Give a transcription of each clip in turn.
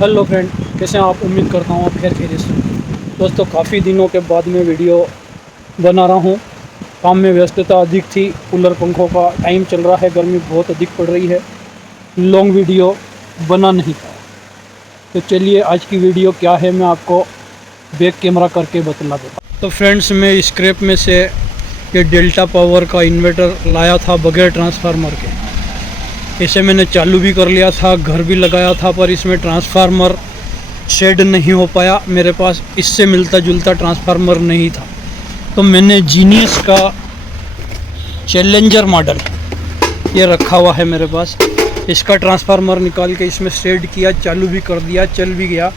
Hello friend, कैसे हैं आप। उम्मीद करता हूँ आप खैरियत से। दोस्तों, काफ़ी दिनों के बाद मैं वीडियो बना रहा हूँ। काम में व्यस्तता अधिक थी, कूलर पंखों का टाइम चल रहा है, गर्मी बहुत अधिक पड़ रही है, लॉन्ग वीडियो बना नहीं पाया। तो चलिए आज की वीडियो क्या है मैं आपको बैक कैमरा करके बतला देता हूँ। तो फ्रेंड्स, मैं स्क्रैप में से ये डेल्टा पावर का इन्वर्टर लाया था बगैर ट्रांसफार्मर के। इसे मैंने चालू भी कर लिया था, घर भी लगाया था, पर इसमें ट्रांसफार्मर शेड नहीं हो पाया। मेरे पास इससे मिलता जुलता ट्रांसफार्मर नहीं था, तो मैंने जीनियस का चैलेंजर मॉडल ये रखा हुआ है मेरे पास। इसका ट्रांसफार्मर निकाल के इसमें शेड किया, चालू भी कर दिया, चल भी गया।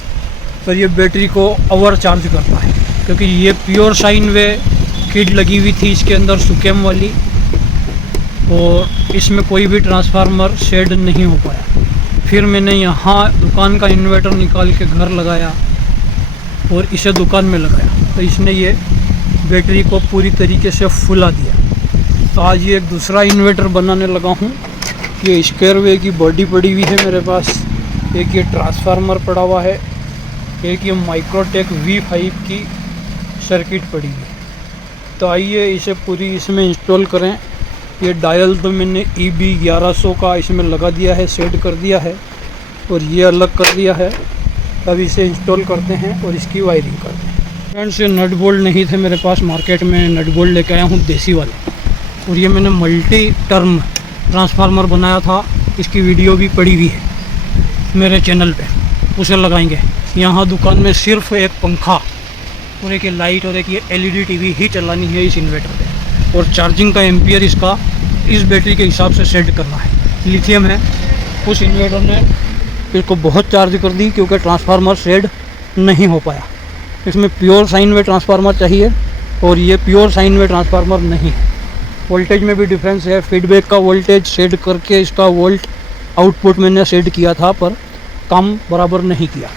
पर ये बैटरी को ओवर चार्ज करता है, क्योंकि ये प्योर साइन वे किट लगी हुई थी इसके अंदर, सुकेम वाली, और इसमें कोई भी ट्रांसफार्मर शेड नहीं हो पाया। फिर मैंने यहाँ दुकान का इन्वर्टर निकाल के घर लगाया और इसे दुकान में लगाया, तो इसने ये बैटरी को पूरी तरीके से फुला दिया। तो आज ये एक दूसरा इन्वर्टर बनाने लगा हूँ। ये स्क्वायर वे की बॉडी पड़ी हुई है मेरे पास, एक ये ट्रांसफार्मर पड़ा हुआ है, एक ये माइक्रोटेक V5 की सर्किट पड़ी हुई है। तो आइए इसे पूरी इसमें इंस्टॉल करें। ये डायल तो मैंने EB1100 का इसमें लगा दिया है, सेट कर दिया है, और ये अलग कर दिया है। अब इसे इंस्टॉल करते हैं और इसकी वायरिंग करते हैं। फ्रेंड्स, ये नट बोल्ट नहीं थे मेरे पास, मार्केट में नट बोल्ट लेके आया हूँ देसी वाले, और ये मैंने मल्टी टर्म ट्रांसफार्मर बनाया था, इसकी वीडियो भी पड़ी हुई है मेरे चैनल पे, उसे लगाएंगे। यहाँ दुकान में सिर्फ एक पंखा और एक ये लाइट और एक ये LED टीवी ही चलानी है इस इन्वर्टर पे, और चार्जिंग का एम्पियर इसका इस बैटरी के हिसाब से सेट करना है। लिथियम है, उस इन्वर्टर ने इसको बहुत चार्ज कर दी क्योंकि ट्रांसफार्मर सेट नहीं हो पाया। इसमें प्योर साइन वे ट्रांसफार्मर चाहिए और ये प्योर साइन वे ट्रांसफार्मर नहीं है। वोल्टेज में भी डिफरेंस है, फीडबैक का वोल्टेज सेट करके इसका वोल्ट आउटपुट मैंने सेट किया था, पर काम बराबर नहीं किया।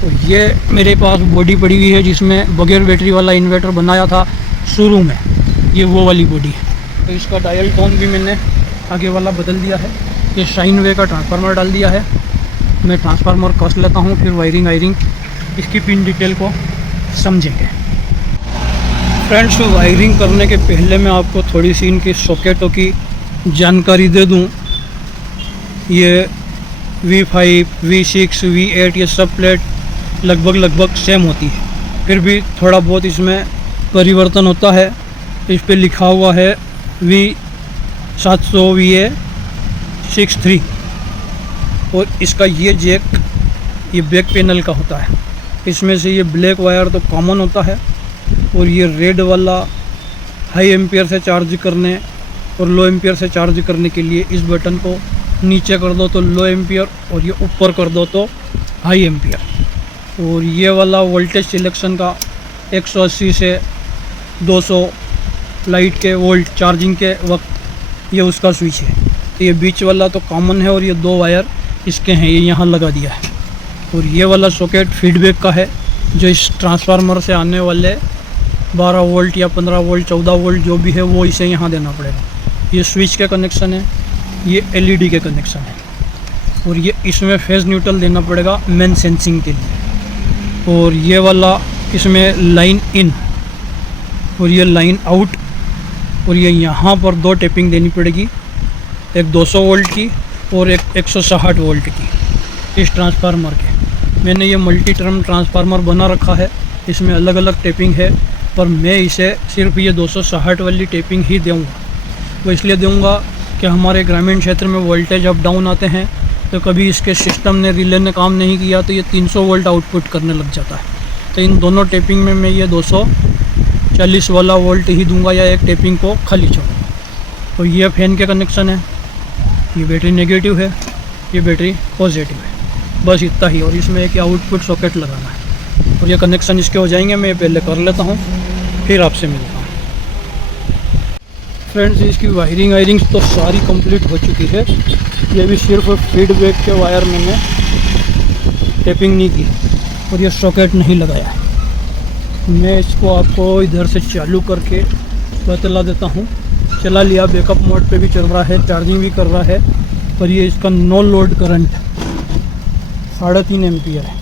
तो ये मेरे पास बॉडी पड़ी हुई है जिसमें बगैर बैटरी वाला इन्वर्टर बनाया था शुरू में, ये वो वाली बॉडी है। तो इसका डायल टोन भी मैंने आगे वाला बदल दिया है, ये साइन वे का ट्रांसफार्मर डाल दिया है। मैं ट्रांसफार्मर कस लेता हूँ, फिर वायरिंग इसकी पिन डिटेल को समझेंगे। फ्रेंड्स, वायरिंग करने के पहले मैं आपको थोड़ी सी इनकी सॉकेटों की जानकारी दे दूँ। ये V5, V6, V8 ये सब प्लेट लगभग सेम होती है, फिर भी थोड़ा बहुत इसमें परिवर्तन होता है। इस पे लिखा हुआ है V700 VA63, और इसका ये जैक ये बैक पैनल का होता है। इसमें से ये ब्लैक वायर तो कॉमन होता है, और ये रेड वाला हाई एम्पियर से चार्ज करने और लो एम्पियर से चार्ज करने के लिए इस बटन को नीचे कर दो तो लो एम्पियर, और ये ऊपर कर दो तो हाई एम्पियर। और ये वाला वोल्टेज सिलेक्शन का 180 से 200 लाइट के वोल्ट चार्जिंग के वक्त ये उसका स्विच है। तो ये बीच वाला तो कॉमन है, और ये दो वायर इसके हैं, ये यहाँ लगा दिया है। और ये वाला सॉकेट फीडबैक का है, जो इस ट्रांसफार्मर से आने वाले 12 वोल्ट या 15 वोल्ट 14 वोल्ट जो भी है वो इसे यहाँ देना पड़ेगा। ये स्विच के कनेक्शन है, ये LED के कनेक्शन है, और ये इसमें फेज न्यूट्रल देना पड़ेगा मेन सेंसिंग के लिए। और ये वाला इसमें लाइन इन और ये लाइन आउट, और ये यहाँ पर दो टेपिंग देनी पड़ेगी, एक 200 वोल्ट की और एक 160 वोल्ट की इस ट्रांसफार्मर के। मैंने ये मल्टी टर्म ट्रांसफार्मर बना रखा है, इसमें अलग अलग टेपिंग है, पर मैं इसे सिर्फ ये 260 वाली टेपिंग ही दूँगा। वो इसलिए दूँगा कि हमारे ग्रामीण क्षेत्र में वोल्टेज अप डाउन आते हैं, तो कभी इसके सिस्टम ने रिले ने काम नहीं किया तो ये 300 वोल्ट आउटपुट करने लग जाता है। तो इन दोनों टेपिंग में मैं ये 240 वाला वोल्ट ही दूंगा, या एक टेपिंग को खाली छोड़ूंगा। तो ये फैन के कनेक्शन है, ये बैटरी नेगेटिव है, ये बैटरी पॉजिटिव है, बस इतना ही। और इसमें एक आउटपुट सॉकेट लगाना है, और ये कनेक्शन इसके हो जाएंगे। मैं पहले कर लेता हूँ, फिर आपसे मिलता हूँ। फ्रेंड्स, इसकी वायरिंग तो सारी कंप्लीट हो चुकी है। ये भी सिर्फ फीडबैक के वायर मैंने टेपिंग नहीं की, और ये सॉकेट नहीं लगाया है। मैं इसको आपको इधर से चालू करके बतला देता हूँ। चला लिया, बैकअप मोड पे भी चल रहा है, चार्जिंग भी कर रहा है, पर ये इसका नो लोड करंट 3.5 एम्पियर है,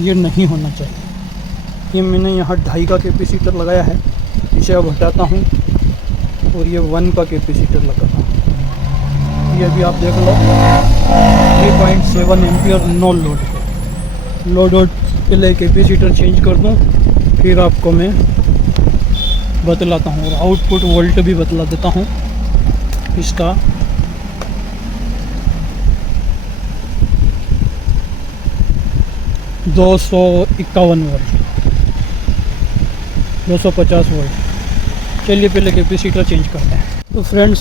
ये नहीं होना चाहिए। ये मैंने यहाँ 2.5 का कैपेसिटर लगाया है, इसे अब हटाता हूँ और ये 1 का कैपेसिटर लगाता हूँ। ये भी आप देख लो 3.7 एम्पियर नो लोड है। लोड पहले कैपेसिटर चेंज कर दूँ, फिर आपको मैं बतलाता हूँ और आउटपुट वोल्ट भी बतला देता हूँ इसका। $251 वोल्ट, 250 वोल्ट। चलिए पहले कैपेसिटर चेंज करते हैं। तो फ्रेंड्स,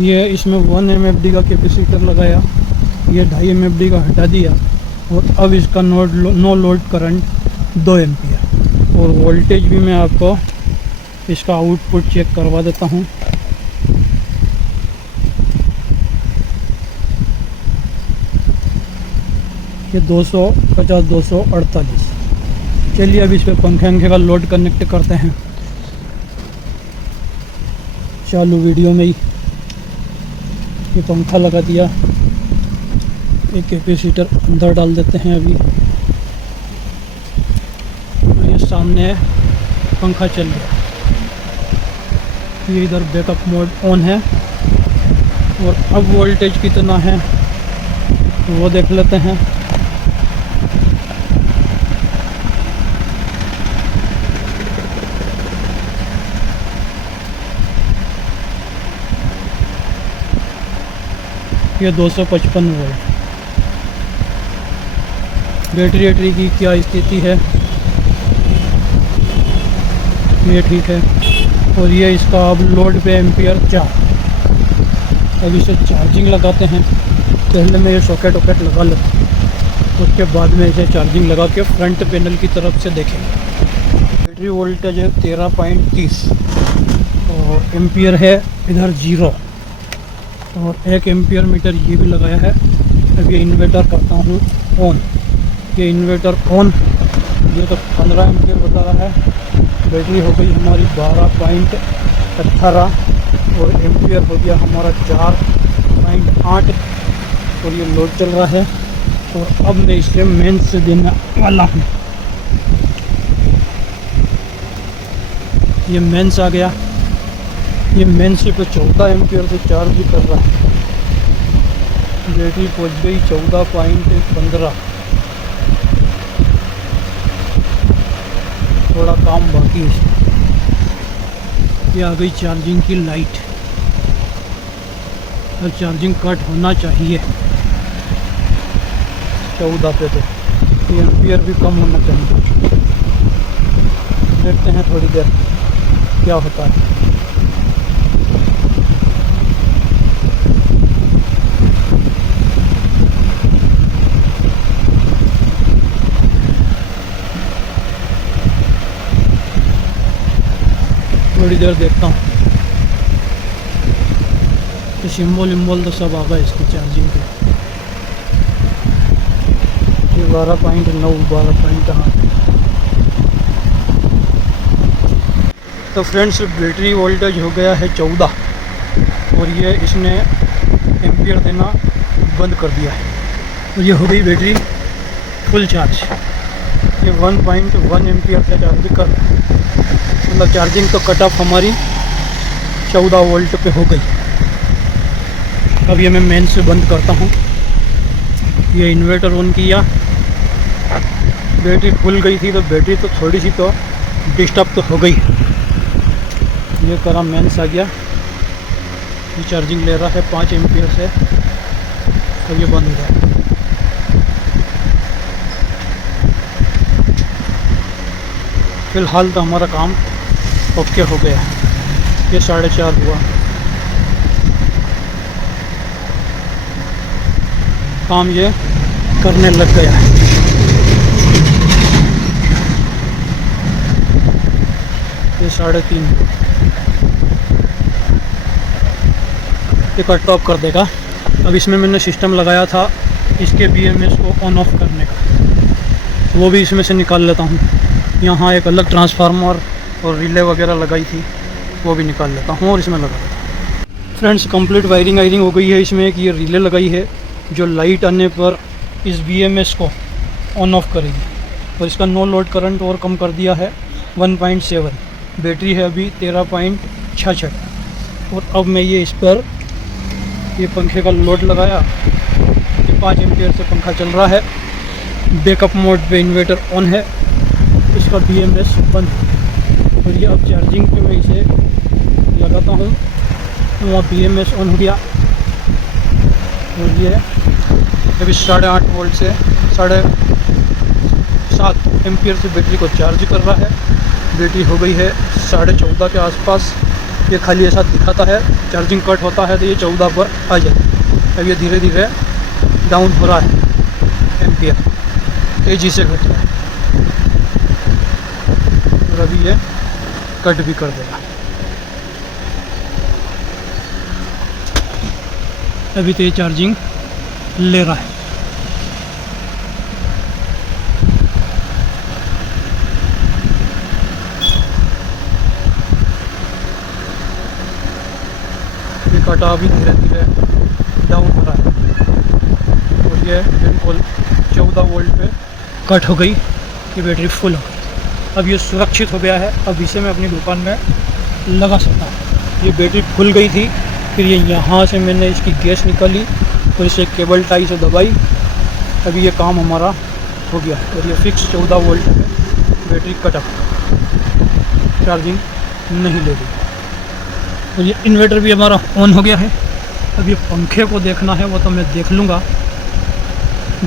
ये इसमें 1 MFD का कैपेसिटर लगाया, ये 2.5 MFD का हटा दिया और अब इसका नो लोड करंट 2 एम्पियर। और वोल्टेज भी मैं आपको इसका आउटपुट चेक करवा देता हूँ। ये 250 248। चलिए अब इस पर पंखे का लोड कनेक्ट करते हैं चालू वीडियो में ही। ये पंखा लगा दिया, एक कैपेसिटर अंदर डाल देते हैं अभी। ये सामने पंखा चल गया। ये इधर बैकअप मोड ऑन है और अब वोल्टेज कितना है वो देख लेते हैं। ये 255 वोल्ट। बैटरी की क्या स्थिति है, ये ठीक है। और ये इसका अब लोड पे एम्पियर 4। अब इसे चार्जिंग लगाते हैं। पहले मैं ये सॉकेट लगा लेता हूँ, उसके बाद में इसे चार्जिंग लगा के फ्रंट पैनल की तरफ से देखेंगे। बैटरी वोल्टेज है 13.30 और एम्पियर है इधर 0 और 1 एम्पियर मीटर ये भी लगाया है। अब ये इन्वर्टर करता हूँ ऑन। ये इन्वर्टर ऑन, ये तो 15 एम्पियर बता रहा है। बैटरी हो गई हमारी 12.18 और एम्पियर हो गया हमारा 4.8 और ये लोड चल रहा है। और अब मैं इसे मेंस से देने वाला हूँ। ये मेंस आ गया। ये मेंस पे 14 एम्पियर से चार्ज कर रहा है। बैटरी पहुँच गई 14.15। थोड़ा काम बाकी है। ये आ गई चार्जिंग की लाइट। और चार्जिंग कट होना चाहिए 14 पे, तो ये एम्पियर भी कम होना चाहिए। देखते हैं थोड़ी देर क्या होता है। थोड़ी देर देखता हूँ। तो सिम्बल तो सब आ गए इसकी चार्जिंग के। ये 12.9 12.8। तो फ्रेंड्स, बैटरी वोल्टेज हो गया है 14 और ये इसने एम्पियर देना बंद कर दिया है और ये हो गई बैटरी फुल चार्ज। ये 1.1 एम्पियर से चार्ज कर, मतलब चार्जिंग तो कट ऑफ हमारी 14 वोल्ट पे हो गई। अब ये मैं मेन से बंद करता हूँ। ये इन्वर्टर ऑन किया, बैटरी फुल गई थी तो बैटरी तो थोड़ी सी तो डिस्टर्ब तो हो गई। ये करा मेंस आ गया। ये चार्जिंग ले रहा है 5 एम्पियर से। अब ये बंद हो गया। फिलहाल तो हमारा काम ओके हो गया। ये 4:30 हुआ, काम ये करने लग गया है। ये 3:30 ये कट ऑफ कर देगा। अब इसमें मैंने सिस्टम लगाया था इसके BMS को ऑन ऑफ करने का, वो भी इसमें से निकाल लेता हूँ। यहाँ एक अलग ट्रांसफार्मर और रिले वगैरह लगाई थी, वो भी निकाल लेता हूँ और इसमें लगा देता हूँ। फ्रेंड्स, कंप्लीट वायरिंग हो गई है। इसमें एक ये रिले लगाई है जो लाइट आने पर इस BMS को ऑन ऑफ करेगी। और इसका नो लोड करंट और कम कर दिया है 1.7। बैटरी है अभी 13.66। और अब मैं ये इस पर ये पंखे का लोड लगाया, ये 5 एम्पियर से पंखा चल रहा है। बैकअप मोड पे इन्वर्टर ऑन है, इसका BMS बंद है। और ये अब चार्जिंग पे मैं इसे लगाता हूँ तो वहाँ BMS ऑन हो गया। और ये अभी 8.5 वोल्ट से 7.5 एम्पियर से बैटरी को चार्ज कर रहा है। बैटरी हो गई है 14.5 के आसपास। ये खाली ऐसा दिखाता है, चार्जिंग कट होता है तो ये 14 पर आ जाती है। अब ये धीरे धीरे डाउन हो रहा है, एम्पियर तेज़ी से घट रहा है। और अभी ये कट भी कर देगा। अभी तो ये चार्जिंग ले रहा है। ये कटा भी धीरे धीरे डाउन हो रहा है। और ये बिल्कुल 14 वोल्ट पे कट हो गई, ये बैटरी फुल हो गई। अब ये सुरक्षित हो गया है, अब इसे मैं अपनी दुकान में लगा सकता हूँ। ये बैटरी खुल गई थी, फिर ये यहाँ से मैंने इसकी गैस निकाली और इसे केबल टाई से दबाई। अभी ये काम हमारा हो गया और ये फिक्स 14 वोल्ट पे बैटरी कट अप, चार्जिंग नहीं ले रही। और ये इन्वर्टर भी हमारा ऑन हो गया है। अब ये पंखे को देखना है, वो तो मैं देख लूँगा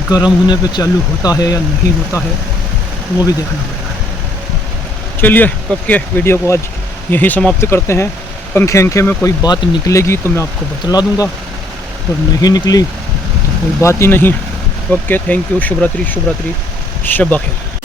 गर्म होने पे चालू होता है या नहीं होता है, वो भी देखना पड़ेगा। चलिए अब के वीडियो को आज यहीं समाप्त करते हैं। पंखे में कोई बात निकलेगी तो मैं आपको बतला दूंगा, और नहीं निकली तो कोई बात ही नहीं। Okay, thank you. शुभ रात्रि, शब बखेर।